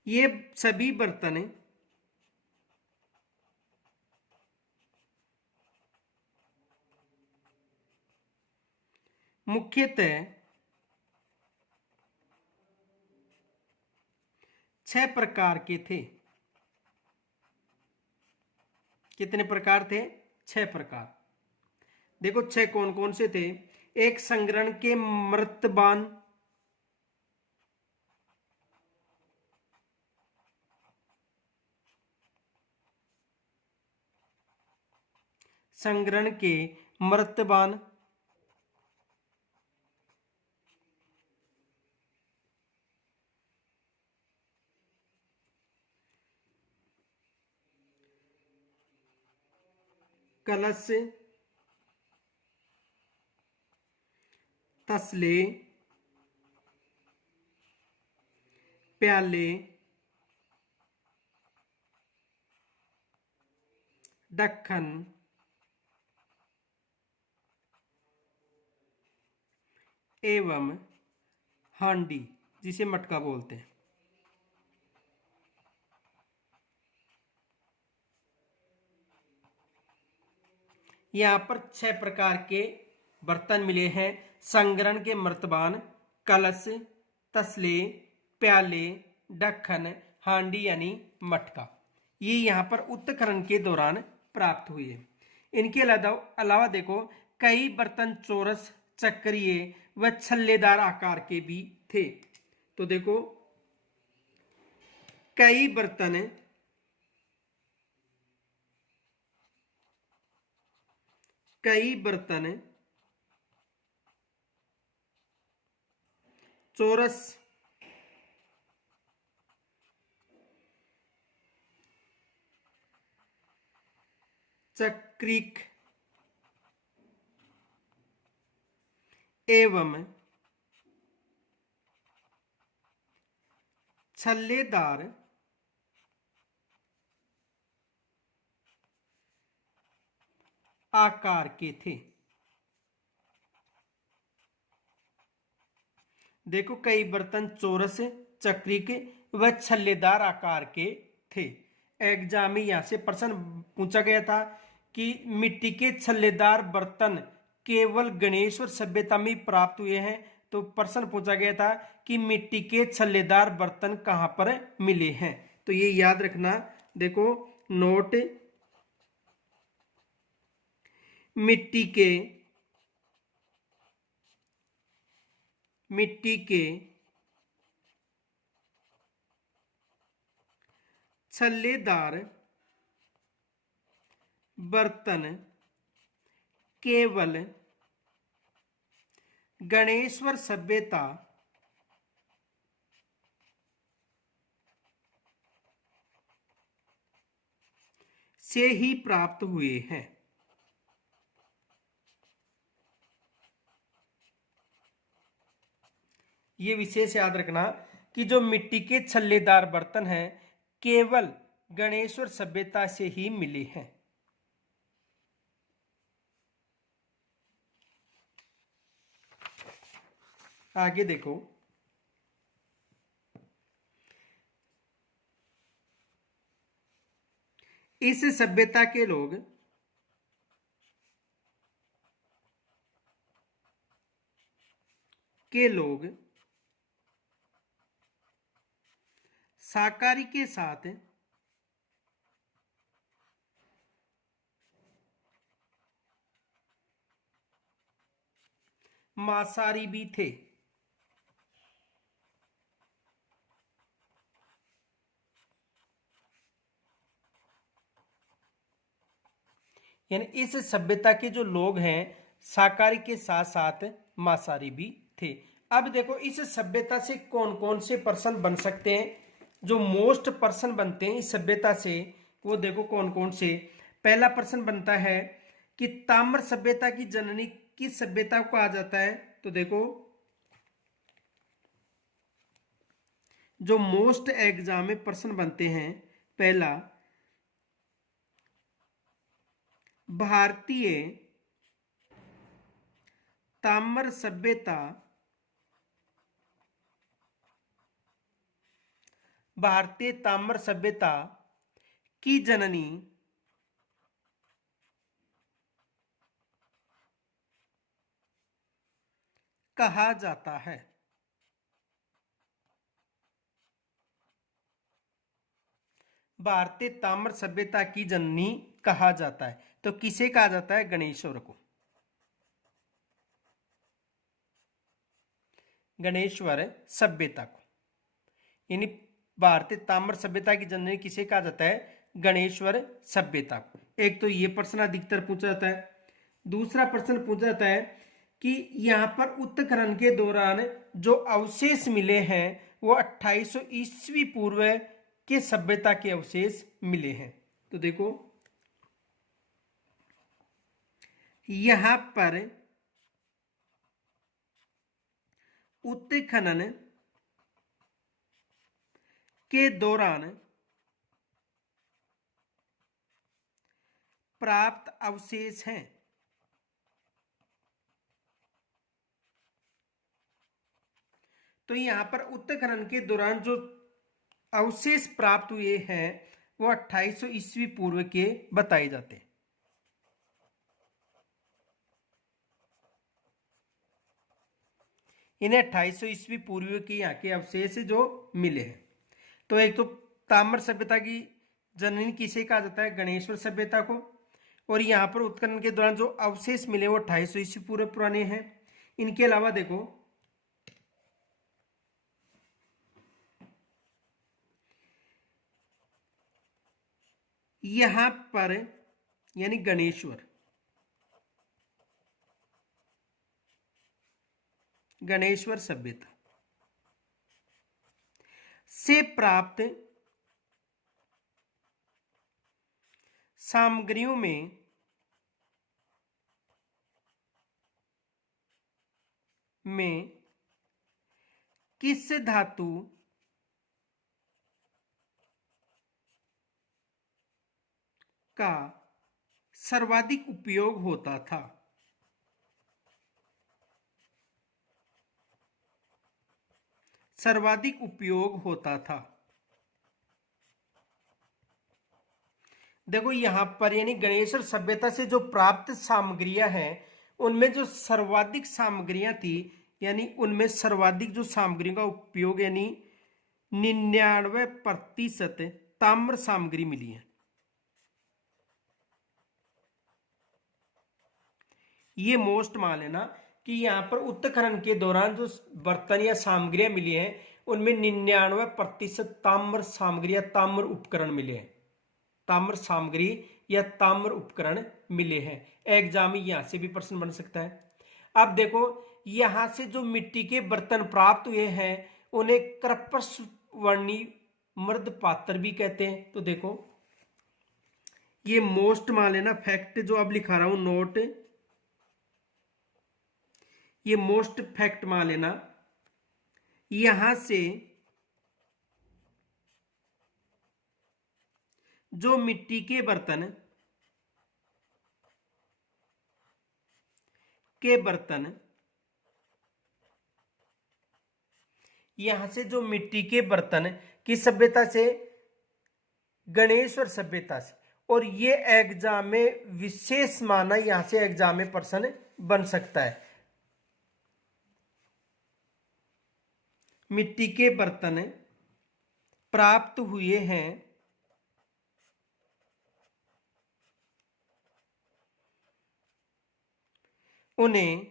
ये सभी बर्तन मुख्यतः 6 प्रकार के थे। कितने प्रकार थे? 6 प्रकार। देखो 6 कौन कौन से थे? एक, संग्रहण के मर्तबान, संग्रहण के मर्तबान, कलश, तसले, प्याले, ढक्कन एवं हांडी, जिसे मटका बोलते हैं। यहां पर 6 प्रकार के बर्तन मिले हैं। संग्रहण के मर्तबान, कलश, तसले, प्याले, ढक्कन, हांडी यानी मटका। ये यहां पर उत्खनन के दौरान प्राप्त हुए। इनके अलावा देखो कई बर्तन चौरस, चक्रीय व छल्लेदार आकार के भी थे। तो देखो कई बर्तन चौरस, चक्रिक एवं छल्लेदार आकार के थे। देखो कई बर्तन चौरस, चक्रिक व छल्लेदार आकार के थे। एग्जाम में यहां से प्रश्न पूछा गया था कि मिट्टी के छल्लेदार बर्तन केवल गणेश्वर सभ्यता में प्राप्त हुए हैं। तो प्रश्न पूछा गया था कि मिट्टी के छल्लेदार बर्तन कहां पर मिले हैं। तो ये याद रखना। देखो नोट, मिट्टी के छल्लेदार बर्तन केवल गणेश्वर सभ्यता से ही प्राप्त हुए हैं। ये विशेष याद रखना कि जो मिट्टी के छल्लेदार बर्तन हैं केवल गणेश्वर सभ्यता से ही मिले हैं। आगे देखो, इस सभ्यता के लोग के लोग शाकाहारी के साथ मांसाहारी भी थे। यानी इस सभ्यता के जो लोग हैं शाकाहारी के साथ साथ मांसाहारी भी थे। अब देखो इस सभ्यता से कौन कौन से पर्सन बन सकते हैं, जो मोस्ट पर्सन बनते हैं इस सभ्यता से, वो देखो कौन कौन से। पहला पर्सन बनता है कि ताम्र सभ्यता की जननी किस सभ्यता को कहा जाता है, तो देखो जो मोस्ट एग्जाम में पर्सन बनते हैं, पहला भारतीय ताम्र सभ्यता, भारतीय ताम्र सभ्यता की जननी कहा जाता है। भारतीय ताम्र सभ्यता की जननी कहा जाता है, तो किसे कहा जाता है, गणेश्वर को। गणेश्वर सभ्यता को, यानी भारतीय ताम्र सभ्यता की जननी किसे कहा जाता है, गणेश्वर सभ्यता को। एक तो ये प्रश्न अधिकतर पूछा जाता है। दूसरा प्रश्न पूछा जाता है कि यहाँ पर उत्खनन के दौरान जो अवशेष मिले हैं वो 2800 ईस्वी पूर्व के सभ्यता के अवशेष मिले हैं। तो देखो यहाँ पर उत्खनन के दौरान प्राप्त अवशेष हैं। तो यहां पर उत्खनन के दौरान जो अवशेष प्राप्त हुए हैं वो 2800 ईस्वी पूर्व के बताए जाते हैं। इन्हें 2800 ईस्वी पूर्व के यहाँ के अवशेष जो मिले हैं। तो एक तो ताम्र सभ्यता की जननी किसे कहा जाता है, गणेश्वर सभ्यता को। और यहाँ पर उत्खनन के दौरान जो अवशेष मिले वो 2800 ईस्वी पूर्व पुराने हैं। इनके अलावा देखो यहां पर यानी गणेश्वर सभ्यता से प्राप्त सामग्रियों में किस धातु का सर्वाधिक उपयोग होता था। सर्वाधिक उपयोग होता था। देखो यहां पर यानी गणेश्वर सभ्यता से जो प्राप्त सामग्रियां हैं उनमें जो सर्वाधिक सामग्रियां थी, यानी उनमें सर्वाधिक जो सामग्रियों का उपयोग यानी 99% ताम्र सामग्री मिली है। ये मोस्ट मान लेना कि यहाँ पर उत्खनन के दौरान जो बर्तन या सामग्रियां मिली हैं उनमें 99% ताम्र सामग्री या ताम्र उपकरण मिले हैं। ताम्र सामग्री या ताम्र उपकरण मिले हैं। एग्जाम में यहां से भी प्रश्न बन सकता है। अब देखो यहां से जो मिट्टी के बर्तन प्राप्त हुए हैं उन्हें क्रपस वर्णी मृद पात्र भी कहते हैं। तो देखो ये मोस्ट मान लेना फैक्ट जो अब लिखा रहा हूं नोट, ये मोस्ट फैक्ट मान लेना। यहां से जो मिट्टी के बर्तन यहां से जो मिट्टी के बर्तन किस सभ्यता से, गणेश्वर सभ्यता से। और ये एग्जाम में विशेष माना, यहां से एग्जाम में प्रश्न बन सकता है। मिट्टी के बर्तन प्राप्त हुए हैं उन्हें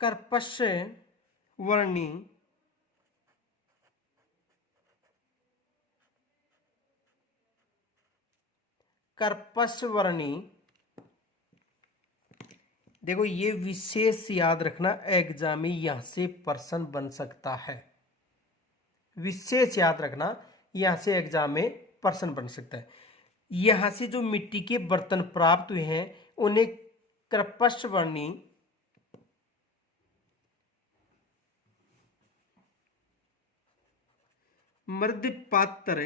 कर्पश वर्णी कर्पश वर्णी, देखो ये विशेष याद रखना, एग्जाम में यहां से प्रश्न बन सकता है। विशेष याद रखना, यहां से एग्जाम में प्रश्न बन सकता है। यहां से जो मिट्टी के बर्तन प्राप्त हुए हैं उन्हें कर्पश वर्णी मृद पात्र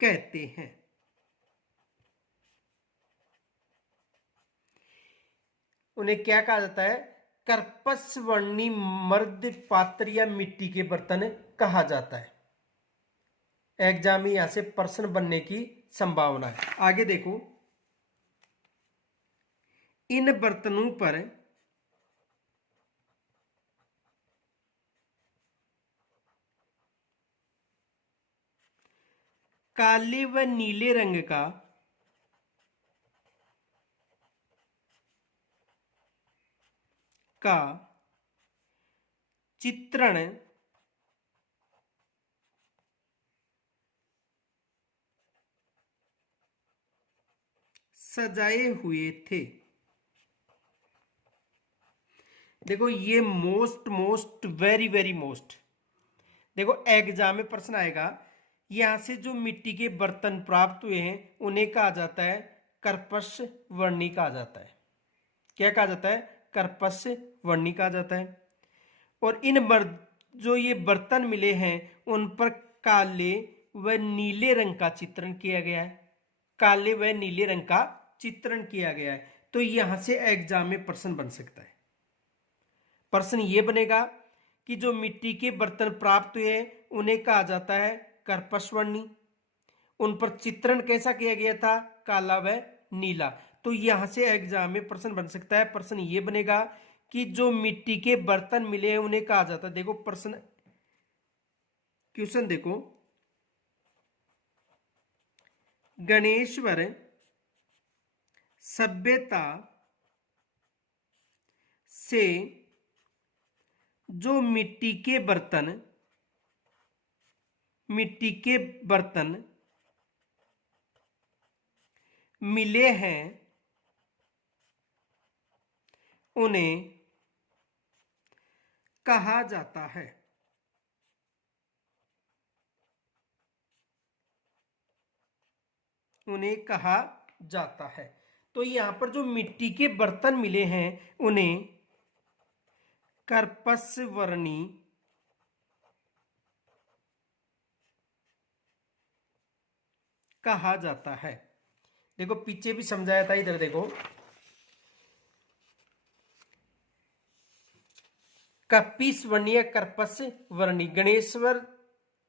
कहते हैं। उन्हें क्या कहा जाता है? कर्पस वर्णी मृद पात्र या मिट्टी के बर्तन कहा जाता है। एग्जाम में यहां से प्रश्न बनने की संभावना है। आगे देखो, इन बर्तनों पर काले व नीले रंग का चित्रण सजाए हुए थे। देखो ये मोस्ट वेरी वेरी मोस्ट, देखो एग्जाम में प्रश्न आएगा। यहां से जो मिट्टी के बर्तन प्राप्त हुए हैं उन्हें कहा जाता है कर्पश वर्णी कहा जाता है। क्या कहा जाता है? कर्पश वर्णी कहा जाता है। और जो ये बर्तन मिले हैं उन पर काले व नीले रंग का चित्रण किया गया है। काले व नीले रंग का चित्रण किया गया है। तो यहां से एग्जाम में प्रश्न बन सकता है। प्रश्न ये बनेगा कि जो मिट्टी के बर्तन प्राप्त हुए उन्हें कहा जाता है कर्पश वर्णी। उन पर चित्रण कैसा किया गया था? काला व नीला। तो यहां से एग्जाम में प्रश्न बन सकता है। प्रश्न ये बनेगा कि जो मिट्टी के बर्तन मिले हैं उन्हें कहा जाता है, देखो प्रश्न क्वेश्चन देखो, गणेश्वर सभ्यता से जो मिट्टी के बर्तन मिले हैं उन्हें कहा जाता है। उन्हें कहा जाता है। तो यहां पर जो मिट्टी के बर्तन मिले हैं उन्हें कर्पस वर्णी कहा जाता है। देखो पीछे भी समझाया था, इधर देखो, कपीस वर्णी या कर्पस वर्णी, गणेश्वर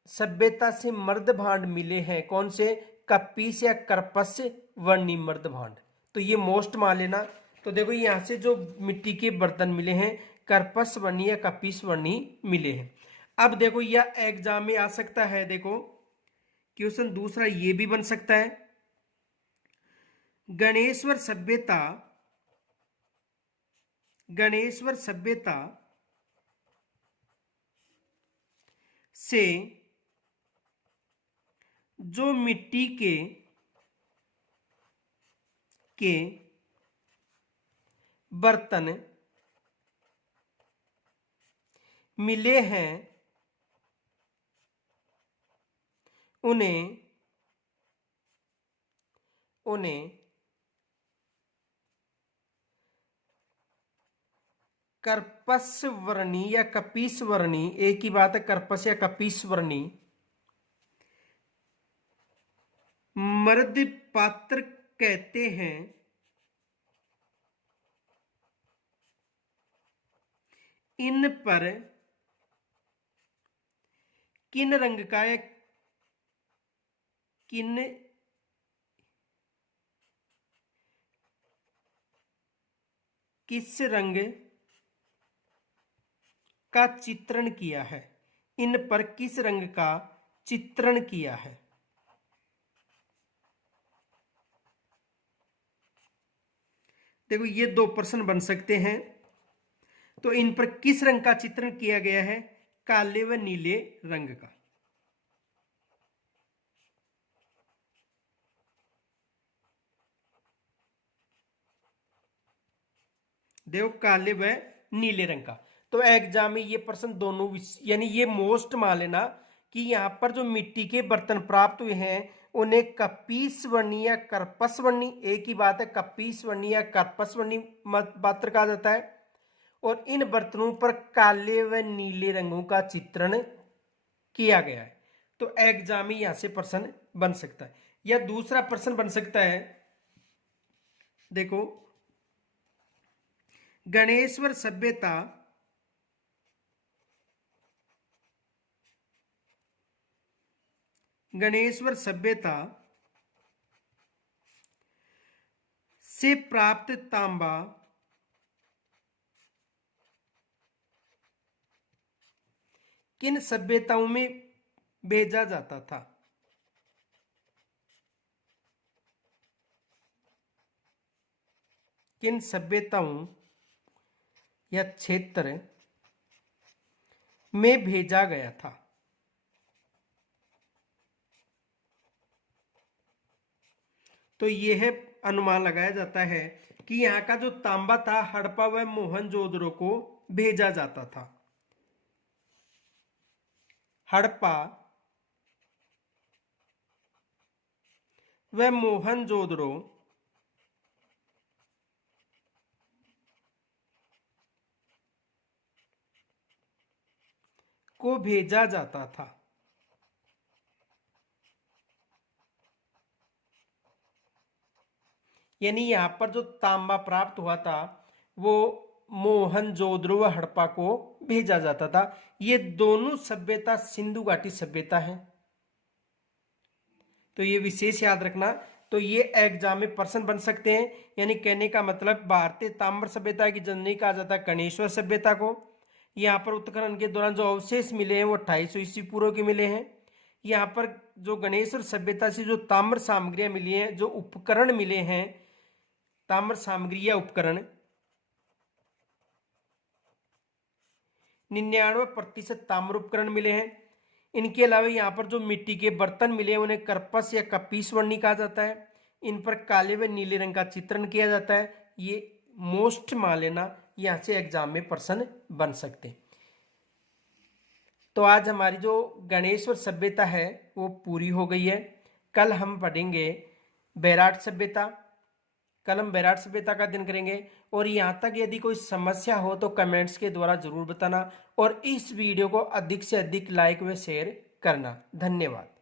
सभ्यता से मर्द भांड मिले हैं। कौन से? कपीस या कर्पस वर्णी मर्द भांड। तो ये मोस्ट मान लेना। तो देखो यहां से जो मिट्टी के बर्तन मिले हैं कर्पस वर्णी या कपीस वर्णी मिले हैं। अब देखो यह एग्जाम में आ सकता है। देखो क्वेश्चन दूसरा ये भी बन सकता है, गणेश्वर सभ्यता से जो मिट्टी के बर्तन मिले हैं उन्हें कर्पस वर्णी या कपीस वर्णी, एक ही बात है, कर्पस या कपीस वर्णी मर्द पात्र कहते हैं। इन पर किन रंग का किन किस रंग का चित्रण किया है, इन पर किस रंग का चित्रण किया है। देखो ये दो प्रश्न बन सकते हैं। तो इन पर किस रंग का चित्रण किया गया है, काले व नीले रंग का। देखो काले व नीले रंग का। तो एग्जाम में ये प्रश्न दोनों यानी ये मोस्ट मान लेना कि यहाँ पर जो मिट्टी के बर्तन प्राप्त हुए हैं उन्हें कपीस वर्णी या कर्पस वर्णी, एक ही बात है, कपीस वर्णी या कर्पस वर्णी पात्र कहा जाता है। और इन बर्तनों पर काले व नीले रंगों का चित्रण किया गया है। तो एग्जाम में यहां से प्रश्न बन सकता है। या दूसरा प्रश्न बन सकता है, देखो गणेश्वर सभ्यता से प्राप्त तांबा किन सभ्यताओं में भेजा जाता था। किन सभ्यताओं या क्षेत्र में भेजा गया था। तो यह अनुमान लगाया जाता है कि यहाँ का जो तांबा था हड़प्पा व मोहनजोदड़ो को भेजा जाता था। हड़प्पा व मोहनजोदड़ो को भेजा जाता था। यानी यहां पर जो तांबा प्राप्त हुआ था वो मोहनजोदड़ो व हड़प्पा को भेजा जाता था। ये दोनों सभ्यता सिंधु घाटी सभ्यता है। तो ये विशेष याद रखना। तो ये एग्जाम में प्रश्न बन सकते हैं। यानी कहने का मतलब भारतीय ताम्र सभ्यता की जननी कहा जाता है गणेश्वर सभ्यता को। यहाँ पर उत्खनन के दौरान जो अवशेष मिले हैं वो 2800 ईस्वी पूर्व के मिले हैं। यहाँ पर जो गणेश्वर सभ्यता से जो ताम्र सामग्रियां मिली हैं, जो उपकरण मिले हैं, ताम्र सामग्री या उपकरण 99% ताम्र उपकरण मिले हैं। इनके अलावा यहाँ पर जो मिट्टी के बर्तन मिले हैं उन्हें कर्पस या कपीस वर्णी कहा जाता है। इन पर काले व नीले रंग का चित्रण किया जाता है। ये मोस्ट मान लेना, यहाँ से एग्जाम में प्रश्न बन सकते हैं। तो आज हमारी जो गणेश्वर सभ्यता है वो पूरी हो गई है। कल हम पढ़ेंगे बैराट सभ्यता। कल हम बैराट सभ्यता का अध्ययन करेंगे। और यहाँ तक यदि कोई समस्या हो तो कमेंट्स के द्वारा जरूर बताना और इस वीडियो को अधिक से अधिक लाइक व शेयर करना। धन्यवाद।